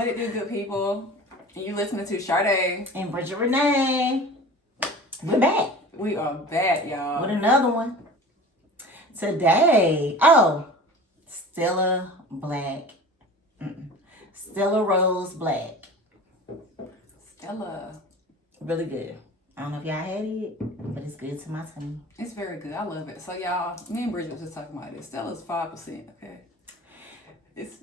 What it do, good people? You listening to Sade and Bridget Renee. We're back. We are back, y'all. With another one. Today, Stella Black. Stella Rose Black. Stella. Really good. I don't know if y'all had it, but it's good to my tummy. It's very good. I love it. So, y'all, me and Bridget was just talking about this. Stella's 5%, okay? It's...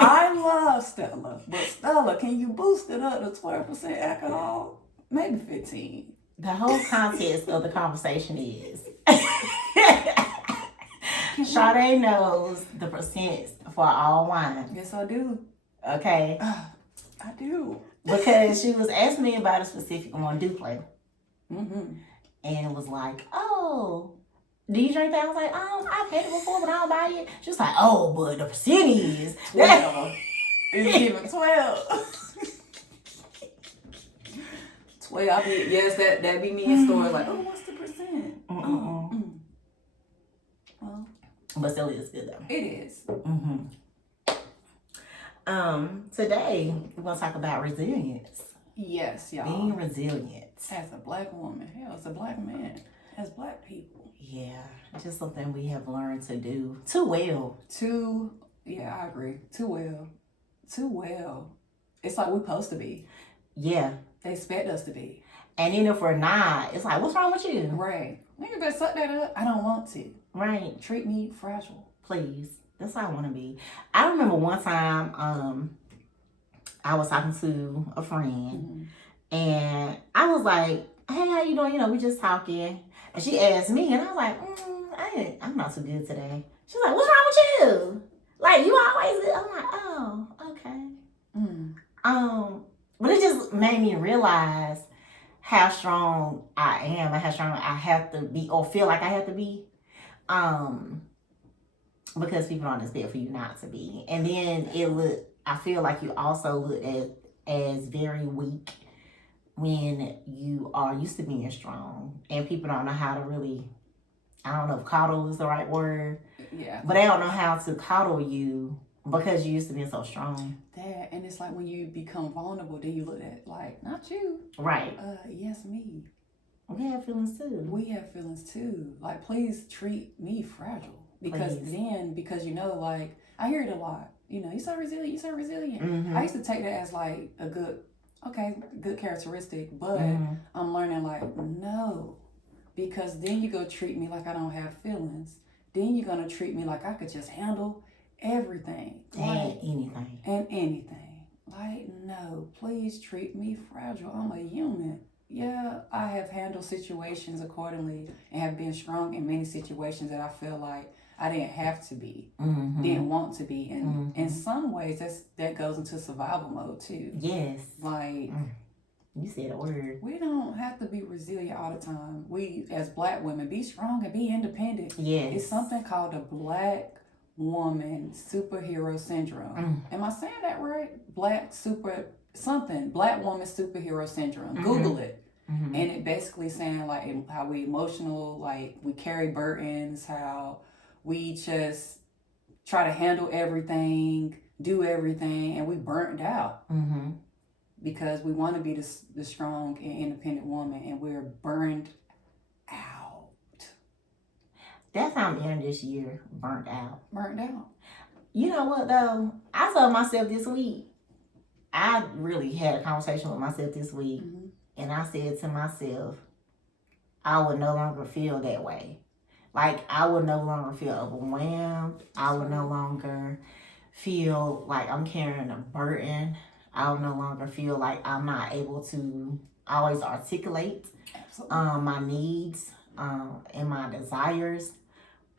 I love Stella, but Stella, can you boost it up to 12% alcohol? Maybe 15. The whole context of the conversation is Sade knows the percents for all wine. Yes, I do. Okay. I do. Because she was asking me about a specific one, Duplay. Mm-hmm. And it was like, oh, do you drink that? I was like, I've had it before, but I don't buy it. She was like, oh, but the percent is 12. It's even 12. 12. Yes, that be me in stores like, oh, what's the percent? Well, but still is good though. It is. Today we're gonna talk about resilience. Yes, y'all. Being resilient. As a black woman, hell, as a black man, as black people. Yeah, just something we have learned to do too well. Yeah, I agree. Too well. It's like we're supposed to be. Yeah. They expect us to be. And then if we're not, it's like, what's wrong with you? Right. You better suck that up. I don't want to. Right. Treat me fragile. Please. That's how I want to be. I remember one time, I was talking to a friend, and I was like, hey, how you doing? You know, we just talking. And she asked me, and I was like, I'm not so good today. She's like, what's wrong with you? Like, you always good. I'm like, oh, okay. But it just made me realize how strong I am and how strong I have to be, or feel like I have to be. Because people don't expect for you not to be. And then I feel like you also look as very weak when you are used to being strong. And people don't know how to really, I don't know if coddle is the right word. Yeah. But they don't know how to coddle you because you used to being so strong. That, and it's like when you become vulnerable, then you look at like, not you. Right. Yes, me. We have feelings too. We have feelings too. Like, please treat me fragile. Because you know, like, I hear it a lot. You know, you're so resilient. Mm-hmm. I used to take that as like a good characteristic, but I'm learning like, no. Because then you go treat me like I don't have feelings. Then you're going to treat me like I could just handle everything. And anything. Like, no, please treat me fragile. I'm a human. Yeah, I have handled situations accordingly and have been strong in many situations that I feel like I didn't have to be, didn't want to be. And in some ways, that goes into survival mode too. Yes. Like, you said a word. We don't have to be resilient all the time. We, as black women, be strong and be independent. Yes. It's something called the black woman superhero syndrome. Am I saying that right? Black woman superhero syndrome. Google it. And it basically saying like how we emotional, like we carry burdens, how we just try to handle everything, do everything, and we burnt out. Because we want to be the strong and independent woman, and we're burned out. That's how I'm ending this year, burnt out. You know what though? I told myself this week, I really had a conversation with myself this week, and I said to myself, I would no longer feel that way. Like, I would no longer feel overwhelmed. I would no longer feel like I'm carrying a burden. I would no longer feel like I'm not able to always articulate my needs and my desires.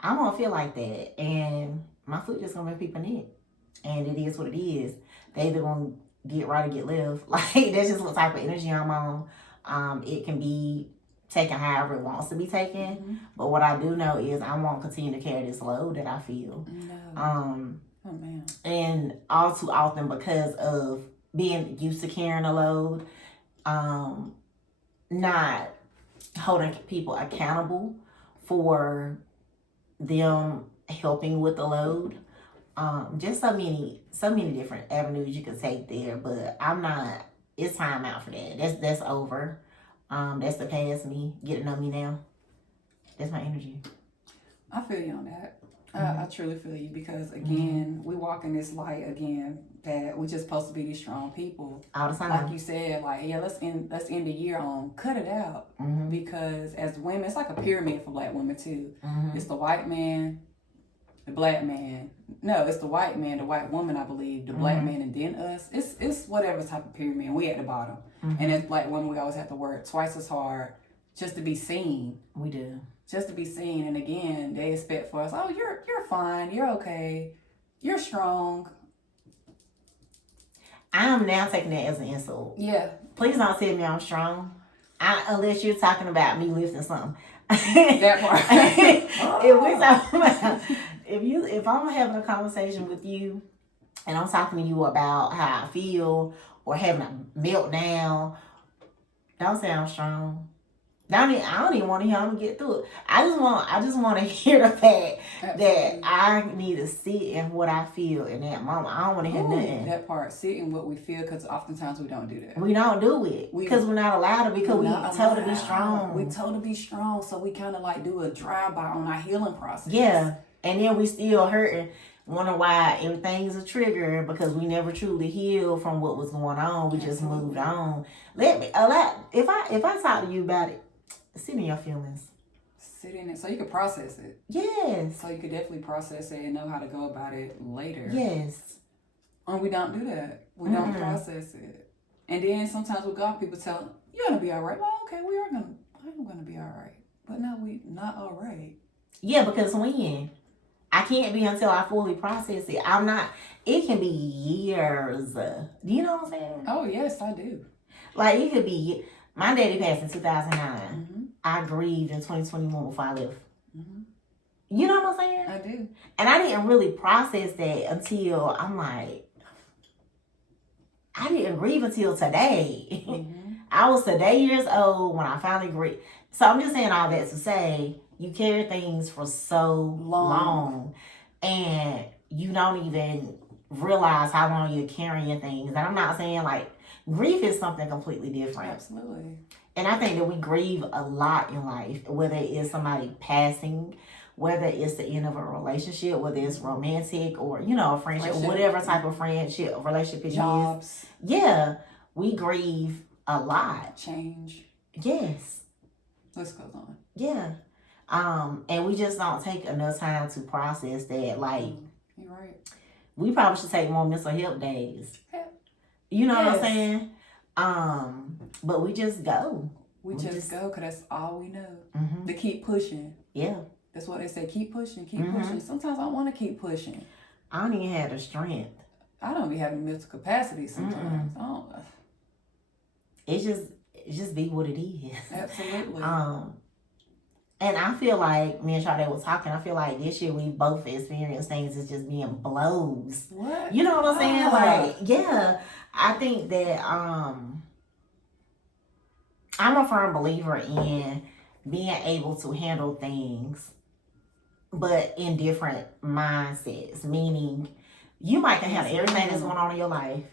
I won't feel like that. And my foot just gonna make people knit. And it is what it is. They either gonna get right or get left. Like, that's just what type of energy I'm on. It can be taken however it wants to be taken. But what I do know is I won't continue to carry this load that I feel. Oh, man. And all too often, because of being used to carrying a load, not holding people accountable for them helping with the load, Just so many different avenues you can take there. But I'm not. It's time out for that. That's over. That's the past me. Get to know me now. That's my energy. I feel you on that. I truly feel you because again, we walk in this light again that we're just supposed to be these strong people. All the time. Like you said, like let's end the year on cut it out because as women, it's like a pyramid for Black women too. It's the white man, the Black man. No, it's the white man, the white woman, I believe, the Black man, and then us. It's whatever type of pyramid. We at the bottom, and as Black women, we always have to work twice as hard just to be seen. We do. Just to be seen, and again, they expect for us. Oh, you're fine. You're okay. You're strong. I am now taking that as an insult. Yeah. Please don't tell me I'm strong, unless you're talking about me lifting something. That part. If we talking about, if I'm having a conversation with you, and I'm talking to you about how I feel or having a meltdown, don't say I'm strong. I don't even want to hear them get through it. I just want to hear the fact that I need to sit in what I feel in that moment. I don't want to hear nothing. That part, sit in what we feel, because oftentimes we don't do that. We don't do it because we're not allowed to, because we told to be strong. We told to be strong, so we kind of like do a drive-by on our healing process. Yeah, and then we still hurting. Wonder why everything's a trigger, because we never truly healed from what was going on. We just moved on. If I talk to you about it, sit in your feelings. Sit in it so you can process it. Yes. So you could definitely process it and know how to go about it later. Yes. And we don't do that. We don't process it. And then sometimes with God, people tell, you're going to be all right. Well, okay, I'm going to be all right. But no, we not all right. Yeah, because when? I can't be until I fully process it. I'm not, it can be years. Do you know what I'm saying? Oh, yes, I do. Like, it could be, my daddy passed in 2009. I grieved in 2021 before I left. You know what I'm saying? I do. And I didn't really process that until I'm like, I didn't grieve until today. I was today years old when I finally grieved. So I'm just saying all that to say, you carry things for so long and you don't even realize how long you're carrying things. And I'm not saying like, grief is something completely different. Absolutely. And I think that we grieve a lot in life, whether it's somebody passing, whether it's the end of a relationship, whether it's romantic or, a friendship, whatever type of friendship, relationship it is. Yeah, we grieve a lot. Change. Yes. Let's go on. Yeah. And we just don't take enough time to process that. Like, you're right. We probably should take more mental health days. You know what I'm saying? But we just go. We just go because that's all we know. To keep pushing. Yeah. That's what they say. Keep pushing. Keep pushing. Sometimes I want to keep pushing. I don't even have the strength. I don't be having mental capacity sometimes. I don't. It just be what it is. Absolutely. And I feel like me and Sade was talking. I feel like this year we both experienced things as just being blows. What? You know what I'm saying? Like, yeah. I think that I'm a firm believer in being able to handle things, but in different mindsets. Meaning, you might can handle everything that's going on in your life,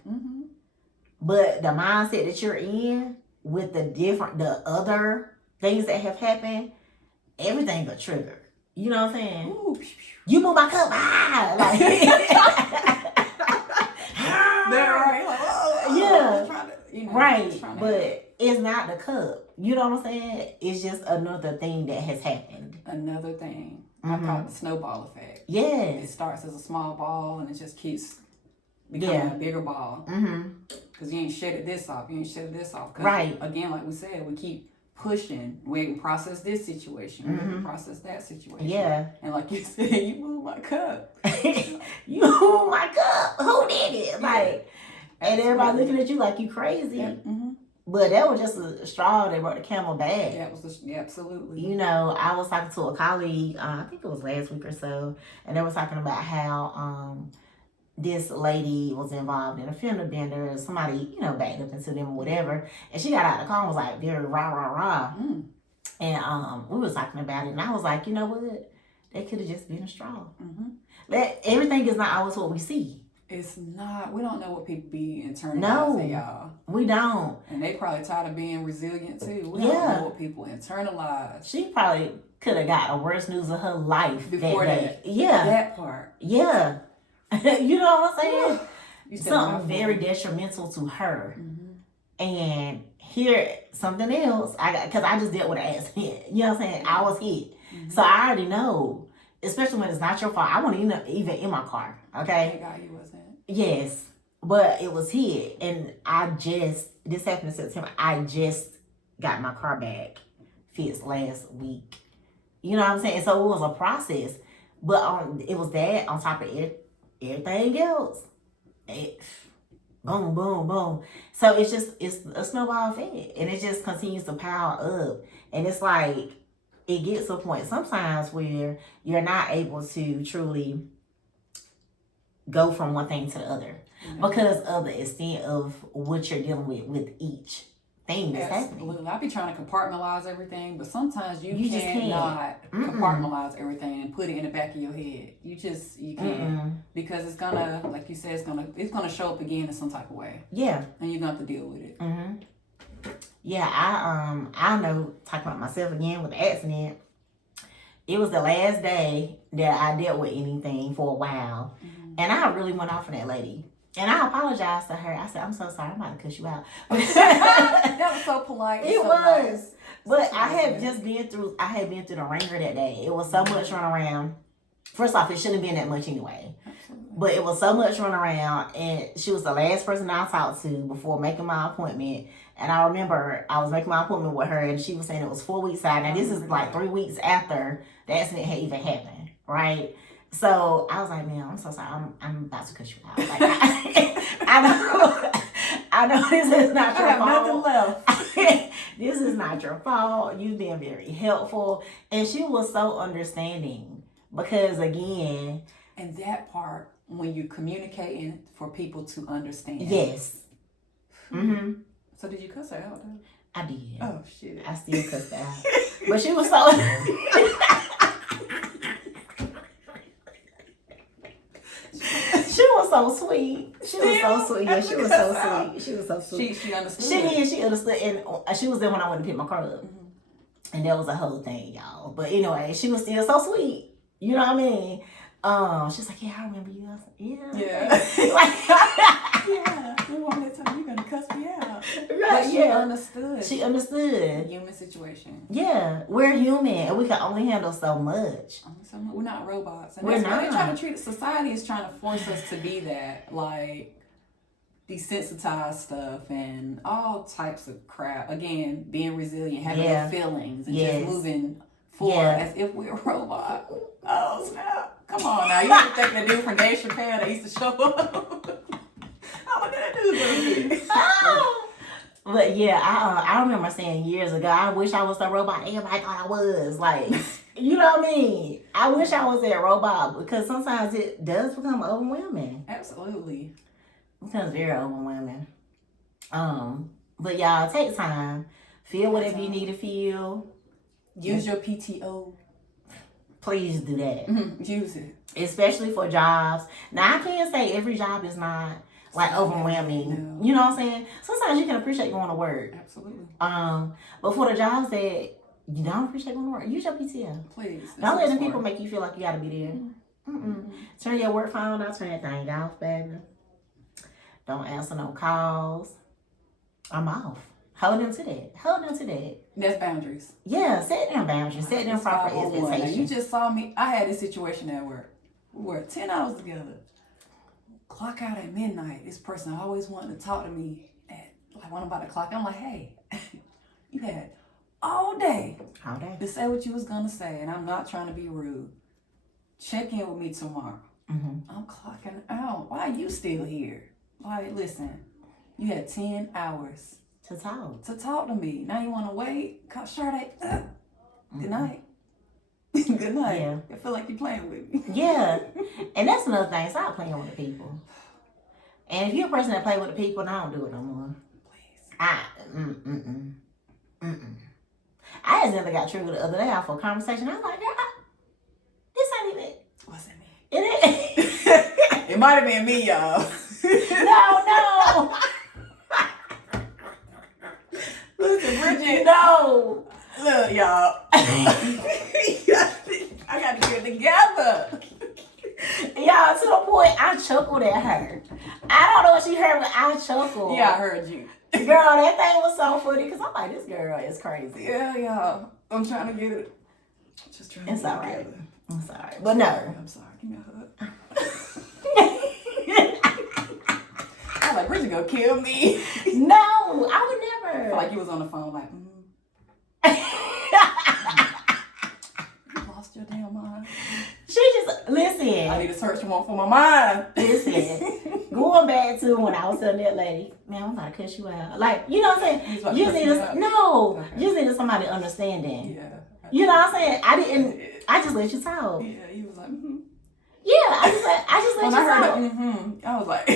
but the mindset that you're in with the other things that have happened, everything but trigger. You know what I'm saying? Ooh, you move my cup, like. They're right. Yeah. Right. But it's not the cup. You know what I'm saying? It's just another thing that has happened. Another thing. I call it the snowball effect. Yes. It starts as a small ball and it just keeps becoming a bigger ball. Because you ain't shedded this off. You ain't shedded this off. Right. Again, like we said, we keep pushing. We can process this situation. We can process that situation. Yeah. And like you said, you moved my cup. You moved my cup. Who did it? Like, and everybody looking at you like you crazy. Yeah. But that was just a straw that brought the camel back. That was absolutely. You know, I was talking to a colleague, I think it was last week or so, and they were talking about how this lady was involved in a fender bender. Somebody, backed up into them or whatever. And she got out of the car and was like, very rah, rah, rah. And we was talking about it. And I was like, you know what? It could have just been a straw. Mm-hmm. Everything is not always what we see. It's not. We don't know what people be internalizing, No, y'all. We don't. And they probably tired of being resilient too. We don't know what people internalize. She probably could have got the worst news of her life before that day. Yeah. That part. Yeah. You know what I'm saying? You something very detrimental to her. Mm-hmm. And here, something else, because I just dealt with an accident. You know what I'm saying? I was hit. Mm-hmm. So I already know, especially when it's not your fault. I wasn't even in my car, okay? Thank God you wasn't. Yes, but it was hit. And this happened in September. I just got my car back fixed last week. You know what I'm saying? So it was a process. But it was that on top of everything else. Boom, boom, boom. So it's a snowball effect. And it just continues to pile up. And it's like, it gets to a point sometimes where you're not able to truly go from one thing to the other. Mm-hmm. Because of the extent of what you're dealing with each thing that's happening. Absolutely. I be trying to compartmentalize everything, but sometimes you cannot compartmentalize everything and put it in the back of your head. You can't. Because it's gonna, like you said, it's gonna show up again in some type of way. Yeah. And you're gonna have to deal with it. Mm-hmm. Yeah, I know, talking about myself again with the accident, it was the last day that I dealt with anything for a while. Mm-hmm. And I really went off on that lady. And I apologized to her. I said, I'm so sorry. I'm about to cuss you out. That was so polite. It so was. Nice. But I had been through the ringer that day. It was so much run around. First off, it shouldn't have been that much anyway. Absolutely. But it was so much run around. And she was the last person I talked to before making my appointment. And I remember I was making my appointment with her. And she was saying it was 4 weeks out. Now, this is like 3 weeks after the accident had even happened. Right? So I was like, man, I'm so sorry. I'm about to cut you out. Like, I know this is not your fault. I have nothing left. This is not your fault. You've been very helpful. And she was so understanding because, again. And that part, when you're communicating for people to understand. Yes. Mm-hmm. So did you cuss her out, though? I did. Oh, shit. I still cussed her out. But she was so. She was so sweet. She was so sweet. Yeah, she was so sweet. She was so sweet. She understood. She did. She understood. And she was there when I went to pick my car up. Mm-hmm. And that was a whole thing, y'all. But anyway, she was still so sweet. You know what I mean? She's like, yeah, I remember you. I was like, yeah. Yeah. You want to tell me you're going to cuss me out. Right, but she understood. She understood. Human situation. Yeah. We're human and we can only handle so much. We're not robots. And we're not. They're trying to treat society is trying to force us to be that. Like, desensitized stuff and all types of crap. Again, being resilient, having your feelings, and just moving forward as if we're a robot. Oh, snap. Come on now. You don't think the dude from Dave Chappelle that used to show up? Oh, look at that dude. But yeah, I remember saying years ago, I wish I was a robot. Everybody thought I was. Like, you know what I mean? I wish I was that robot because sometimes it does become overwhelming. Absolutely. It becomes very overwhelming. But y'all, take time. Feel whatever you need to feel. Use your PTO. Please do that. Mm-hmm. Use it. Especially for jobs. Now, I can't say every job is not like overwhelming. No. You know what I'm saying? Sometimes you can appreciate going to work. Absolutely. But for the jobs that you don't appreciate going to work, use your PTO. Please. Don't let them people make you feel like you got to be there. Mm-mm. Turn your work phone off. Turn that thing off, baby. Don't answer no calls. I'm off. Hold them to that. That's boundaries. Yeah, set them boundaries. Set them proper expectations. You just saw me. I had this situation at work. We worked 10 hours together. Clock out at midnight. This person always wanted to talk to me at like when I'm about to clock. I'm like, hey, you had all day to say what you was gonna say, and I'm not trying to be rude. Check in with me tomorrow. Mm-hmm. I'm clocking out. Why are you still here? Like, listen, you had 10 hours to talk to me. Now you want to wait? Sade, good night. Good night. Yeah. I feel like you're playing with me. Yeah. And that's another thing. Stop playing with the people. And if you're a person that play with the people, don't do it no more. Please. I accidentally got triggered the other day off a conversation. I was like, girl, this It is. It might have been me, y'all. No. Listen, Bridget. No. Look, y'all. I got to get it together. Y'all, to the point, I chuckled at her. I don't know if she heard, but I chuckled. Yeah, I heard you. Girl, that thing was so funny because I'm like, this girl is crazy. Yeah, y'all. I'm trying to get it. Just trying to It's get all it right. together. I'm sorry. But no. I'm sorry. Give me a hug. I was like, Bridget gonna kill me. No, I would I never. feel like you was on the phone like, you lost your damn mind. She just, I listen. need to search one for my mind. Listen. Going back to when I was telling that lady, man, I'm about to cuss you out. Like, you know what I'm saying? You just need no. Okay. You just need somebody understanding. Yeah. You know what I'm saying? I just let you talk. Yeah, you was like, Yeah, I just let when you I heard talk. I was like,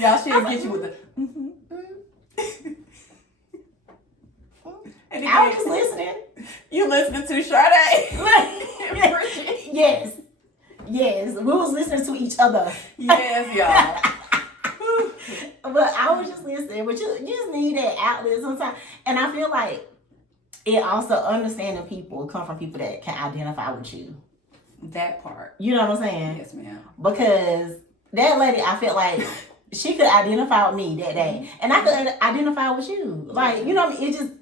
Y'all should get you with the And I was just listening. You listening to Sade? Yes. Yes. We was listening to each other. Yes, y'all. But I was just listening. But you just need that outlet sometimes. And I feel like it also understanding people come from people that can identify with you. That part. You know what I'm saying? Yes, ma'am. Because that lady, I felt like she could identify with me that day. And I could identify with you. Like, you know what I mean? It just,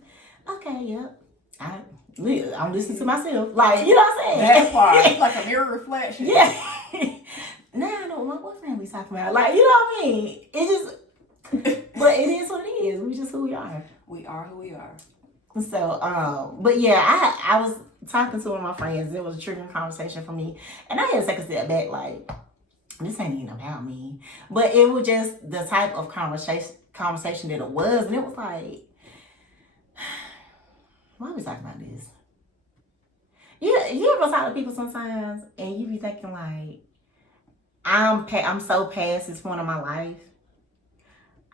okay, yep. I'm listening to myself. Like, you know what I'm saying? That part. Like a mirror reflection. Yeah. Now I know what boyfriend we talking about. Like, you know what I mean? It just, but it is what it is. We just who we are. We are who we are. So, but yeah, I was talking to one of my friends. It was a triggering conversation for me. And I had to take a step back, like, this ain't even about me. But it was just the type of conversation that it was. And it was like, why are we talking about this? You ever talk to people sometimes and you be thinking like, I'm so past this point of my life.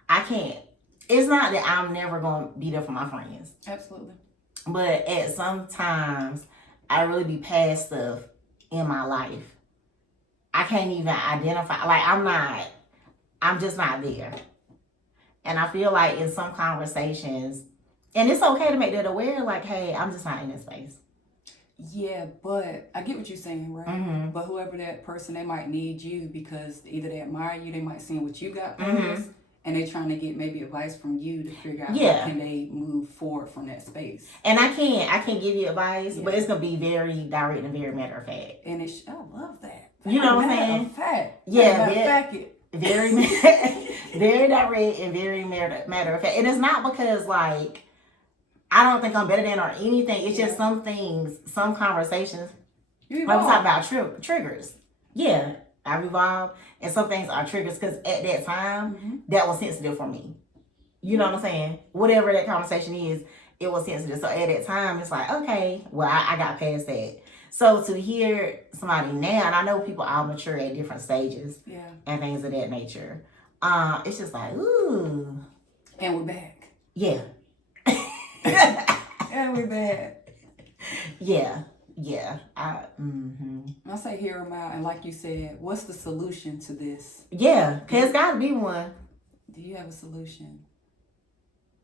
I can't. It's not that I'm never going to be there for my friends. Absolutely. But at some times, I really be past stuff in my life. I can't even identify. Like, I'm just not there. And I feel like in some conversations, and it's okay to make that aware, like, hey, I'm just not in that space. Yeah, but I get what you're saying, right? Mm-hmm. But whoever that person, they might need you because either they admire you, they might see what you got past, and they're trying to get maybe advice from you to figure out how can they move forward from that space. And I can give you advice, but it's gonna be very direct and very matter of fact. And I love that. You know what I'm saying? Matter of fact. Yeah, very very direct and very matter of fact. And it's not because like I don't think I'm better than or anything. It's just some things, some conversations. Like we talk about triggers. Yeah, I evolved, and some things are triggers because at that time, that was sensitive for me. You know what I'm saying? Whatever that conversation is, it was sensitive. So at that time, it's like, okay, well, I got past that. So to hear somebody now, and I know people all mature at different stages and things of that nature, it's just like, ooh. And we're back. Yeah. And we're back. Yeah. I say hear them out, and like you said, what's the solution to this? Yeah, because it's got to be one. Do you have a solution?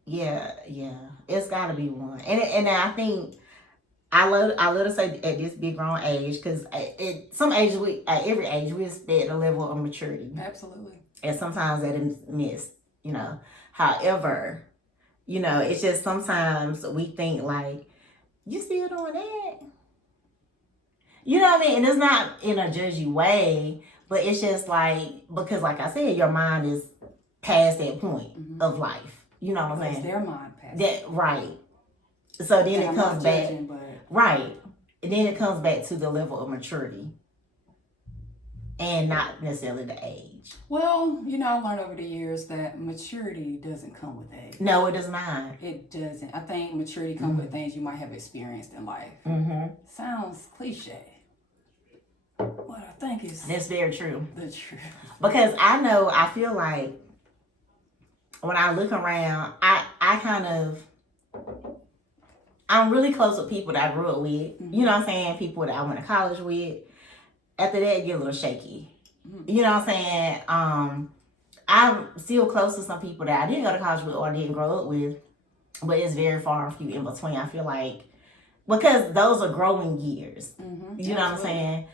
Yeah, it's got to be one. And I think I love to say at this big grown age, because at some age, at every age, we expect a level of maturity. Absolutely. And sometimes that is missed, you know. However, you know, it's just sometimes we think like, you still doing that? You know what I mean? And it's not in a judgy way, but it's just like, because like I said, your mind is past that point of life. You know what I'm saying? It's their mind past that. Right. So then it comes back. Judging, but... Right. And then it comes back to the level of maturity. And not necessarily the age. Well, you know, I learned over the years that maturity doesn't come with age. No, it does not. It doesn't. I think maturity comes with things you might have experienced in life. Sounds cliche. What I think is... That's very true. The truth. Because I feel like when I look around, I I'm really close with people that I grew up with. Mm-hmm. You know what I'm saying? People that I went to college with. After that, it get a little shaky. Mm-hmm. You know what I'm saying? I'm still close to some people that I didn't go to college with or I didn't grow up with, but it's very far and few in between. I feel like because those are growing years. Mm-hmm. You know what I'm saying?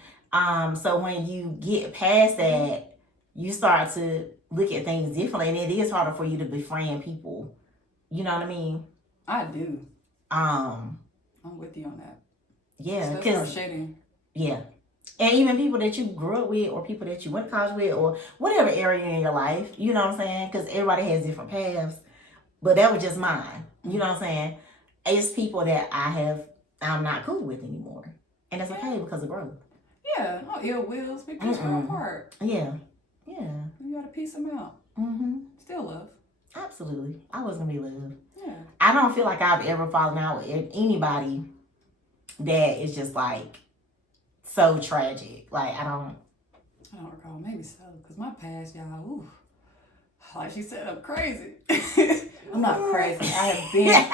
So when you get past that, you start to look at things differently, and it is harder for you to befriend people. You know what I mean? I do. I'm with you on that. Yeah, because yeah, and even people that you grew up with, or people that you went to college with, or whatever area in your life. You know what I'm saying? Because everybody has different paths, but that was just mine. Mm-hmm. You know what I'm saying? It's people that I'm not cool with anymore, and it's okay because of growth. Yeah, no ill wills. People just grow apart. Yeah. You gotta piece them out. Mm-hmm. Still love. Absolutely. I was gonna be love. Yeah. I don't feel like I've ever fallen out with anybody that is just like so tragic. Like I don't recall. Maybe so, because my past, y'all. Ooh, like she said, I'm crazy. I'm not crazy. I have been.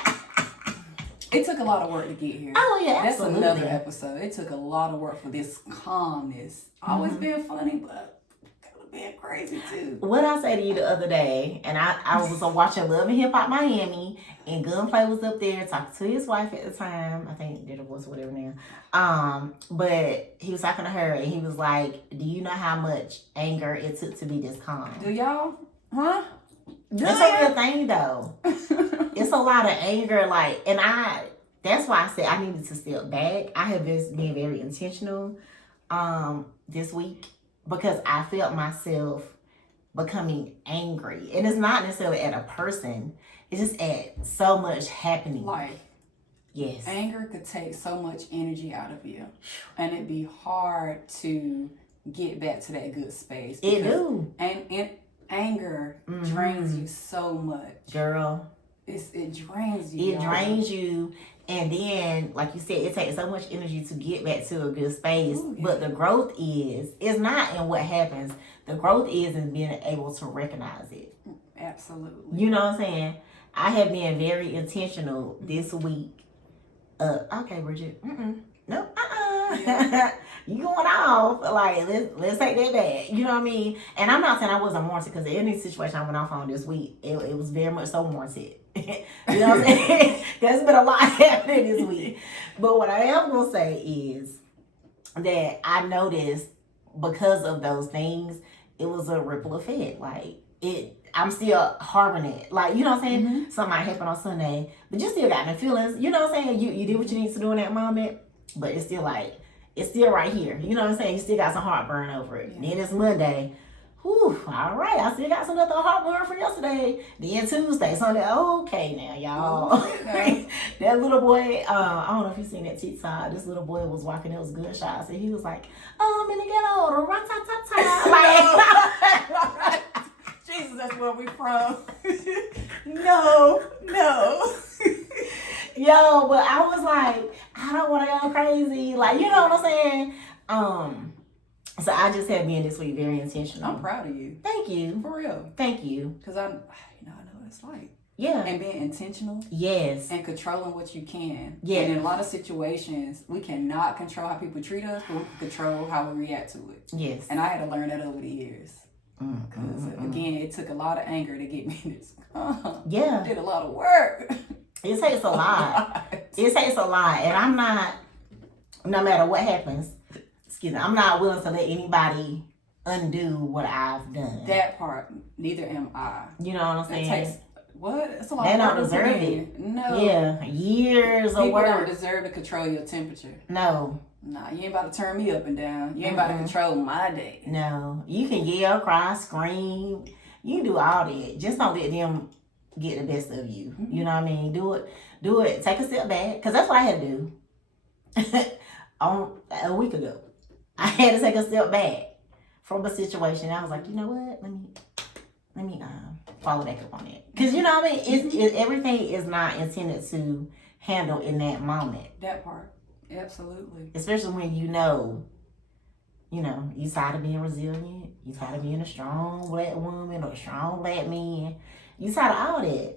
It took a lot of work to get here. Oh, yeah, absolutely. That's another episode. It took a lot of work for this calmness. Always been funny, but could have been crazy too. What I say to you the other day, and I was watching Love and Hip Hop Miami, and Gunplay was up there talking to his wife at the time. I think they're divorced or whatever now. But he was talking to her, and he was like, "Do you know how much anger it took to be this calm?" Do y'all? Huh? That's a real thing, though. It's a lot of anger, like, and that's why I said I needed to step back. I have just been very intentional this week because I felt myself becoming angry. And it's not necessarily at a person. It's just at so much happening. Like, yes. Anger could take so much energy out of you. And it'd be hard to get back to that good space. It do. And anger drains you so much. Girl. It drains you. It drains you. And then, like you said, it takes so much energy to get back to a good space. Ooh, yeah. But the growth it's not in what happens. The growth is in being able to recognize it. Absolutely. You know what I'm saying? I have been very intentional this week. Okay, Bridget. No. Yeah. You going off. Like, let's take that back. You know what I mean? And I'm not saying I wasn't warranted, because any situation I went off on this week, it was very much so warranted. You know what I'm saying? There's been a lot happening this week. But what I am going to say is that I noticed because of those things, it was a ripple effect. Like, I'm still harboring it. Like, you know what I'm saying? Mm-hmm. Something might happen on Sunday, but you still got the feelings. You know what I'm saying? You did what you need to do in that moment, but it's still like, it's still right here. You know what I'm saying? You still got some heartburn over it. Yeah. Then it's Monday. Whew, all right. I still got some other heartburn from yesterday. Then Tuesday, Sunday. Okay, now, y'all. That little boy, I don't know if you seen that TikTok. This little boy was walking, it was gunshots, and he was like, I'm in the ghetto, rat-tat-tat-tat. Like, Jesus, that's where we from. No. Yo, but I was like, I don't want to go crazy. Like, you know what I'm saying? So I just have been this week very intentional. I'm proud of you. Thank you. For real. Thank you. Because I know what it's like. Yeah. And being intentional. Yes. And controlling what you can. Yeah. And in a lot of situations, we cannot control how people treat us, but we can control how we react to it. Yes. And I had to learn that over the years. Because, again, it took a lot of anger to get me this. Yeah. I did a lot of work. It takes a lot. It takes a lot. And I'm not, no matter what happens, I'm not willing to let anybody undo what I've done. That part, neither am I. You know what I'm saying? It takes, what? It's a lot they of work. They don't deserve it. No. Yeah, years of work. People don't deserve to control your temperature. No. Nah, you ain't about to turn me up and down. You ain't about to control my day. No. You can yell, cry, scream. You can do all that. Just don't let them get the best of you. Mm-hmm. You know what I mean? Do it. Take a step back. Because that's what I had to do. A week ago. I had to take a step back from a situation. I was like, you know what? Let me follow back up on it. Because, you know what I mean? Everything is not intended to handle in that moment. That part. Absolutely. Especially when you know, you tired of being resilient. You tired of being a strong black woman or a strong black man. You tired of all that.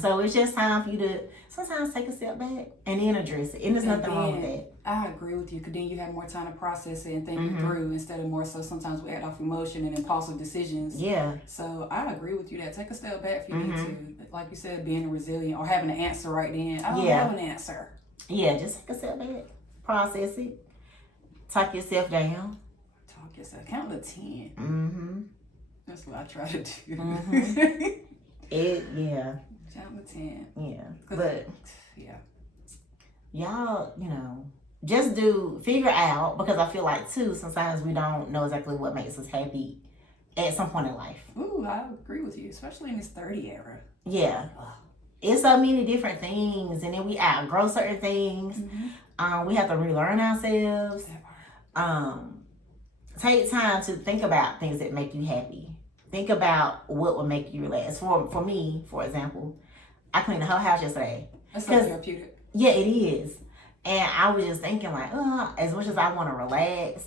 So it's just time for you to sometimes take a step back and then address it. And there's nothing wrong with that. I agree with you, because then you have more time to process it and think it through, instead of more so sometimes we act off emotion and impulsive decisions. Yeah. So I agree with you that take a step back if you need to. Like you said, being resilient or having an answer right then. I don't have an answer. Yeah, just take a step back. Process it. Talk yourself down. Talk yourself. Count to 10. Mm-hmm. That's what I try to do. Yeah. Count to 10. Yeah. But yeah. Y'all, just figure out, because I feel like too, sometimes we don't know exactly what makes us happy at some point in life. Ooh, I agree with you, especially in this 30 era. Yeah. It's so many different things, and then we outgrow certain things. We have to relearn ourselves. Take time to think about things that make you happy. Think about what would make you relax. For me, for example, I cleaned the whole house yesterday. That's so therapeutic. Yeah, it is. And I was just thinking like, as much as I want to relax,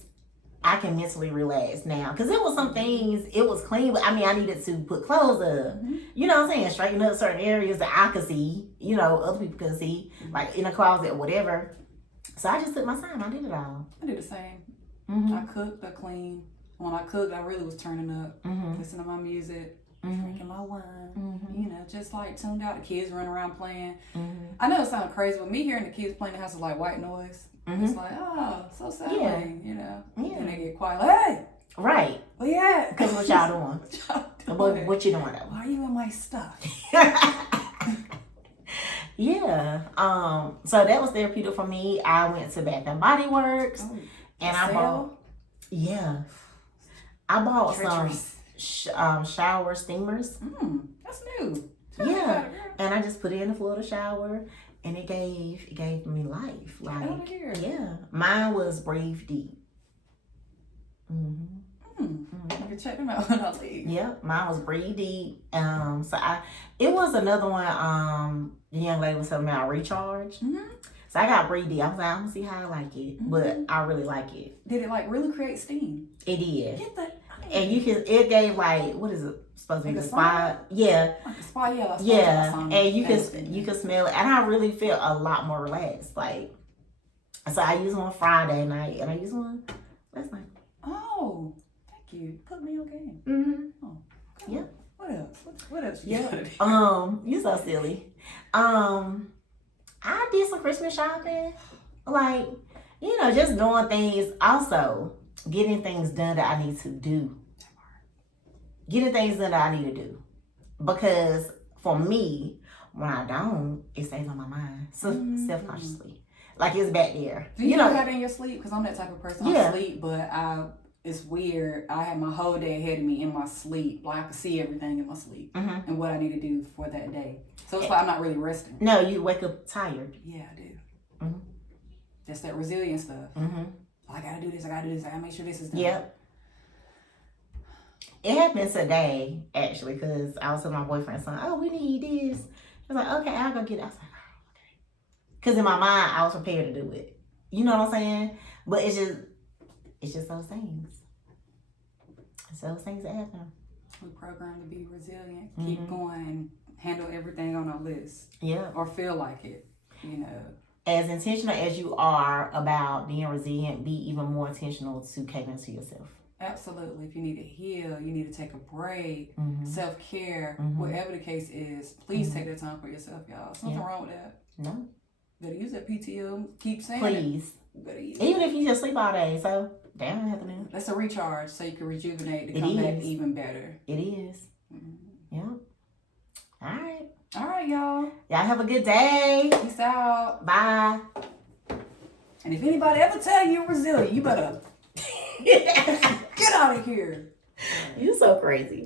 I can mentally relax now. Because it was some things, it was clean, but I needed to put clothes up. You know what I'm saying? Straighten up certain areas that I could see, other people couldn't see, like in the closet or whatever. So I just took my time. I did it all. I did the same. I cooked, I cleaned. When I cooked, I really was turning up, listening to my music, drinking my wine, just like tuned out. The kids running around playing. I know it sounds crazy, but me hearing the kids playing the house is like white noise. It's like, oh, so settling, Yeah. And they get quiet, like, hey! Right. Where you at? Because what y'all doing? What you doing though? Why are you in my stuff? Yeah. So that was therapeutic for me. I went to Bath and Body Works, and I bought. Yeah. I bought some shower steamers. That's new. Yeah. And I just put it in the floor of the shower, and it gave me life. Like, yeah. Mine was Breathe Deep. I can check them out when I leave. Yeah, mine was Breathe Deep. It was another one. The young lady was talking about Recharge. So I got Breathe Deep. I was like, I'm gonna see how I like it, but I really like it. Did it like really create steam? It did. Get that. And it gave like, what is it supposed to be? Like a spa? Yeah. Like a spa, yeah. Yeah. And you can smell it, and I really felt a lot more relaxed. Like, so I used one Friday night, and I used one last night. Oh, thank you. Put me on game. Oh, cool. Yeah. What else? What else? Yeah. You so silly. I did some Christmas shopping. Like, just doing things. Also, getting things done that I need to do. Getting things done that I need to do. Because for me, when I don't, it stays on my mind. Self-consciously. Like, it's back there. Do you know that in your sleep? Because I'm that type of person. Yeah. I sleep, but it's weird. I have my whole day ahead of me in my sleep. Like, I can see everything in my sleep and what I need to do for that day. So it's like I'm not really resting. No, you wake up tired. Yeah, I do. That's that resilient stuff. I gotta do this. I gotta make sure this is done. Yep. It happened today, actually, because I was telling my boyfriend, son, oh, we need this. He was like, okay, I'll go get it. I was like, oh, okay. Because in my mind, I was prepared to do it. You know what I'm saying? But it's just those things. It's those things that happen. We're programmed to be resilient, keep going, handle everything on our list. Yeah. Or feel like it, As intentional as you are about being resilient, be even more intentional to cater to yourself. Absolutely. If you need to heal, you need to take a break, self-care, whatever the case is, please take that time for yourself, y'all. Something wrong with that? No. Better use that PTO. Keep saying please. it. Better use even if you just sleep all day, so damn happening. That's a recharge, so you can rejuvenate to come back even better. It is. Yeah. All right, y'all. Y'all have a good day. Peace out. Bye. And if anybody ever tell you you're resilient, you better get out of here. You're so crazy.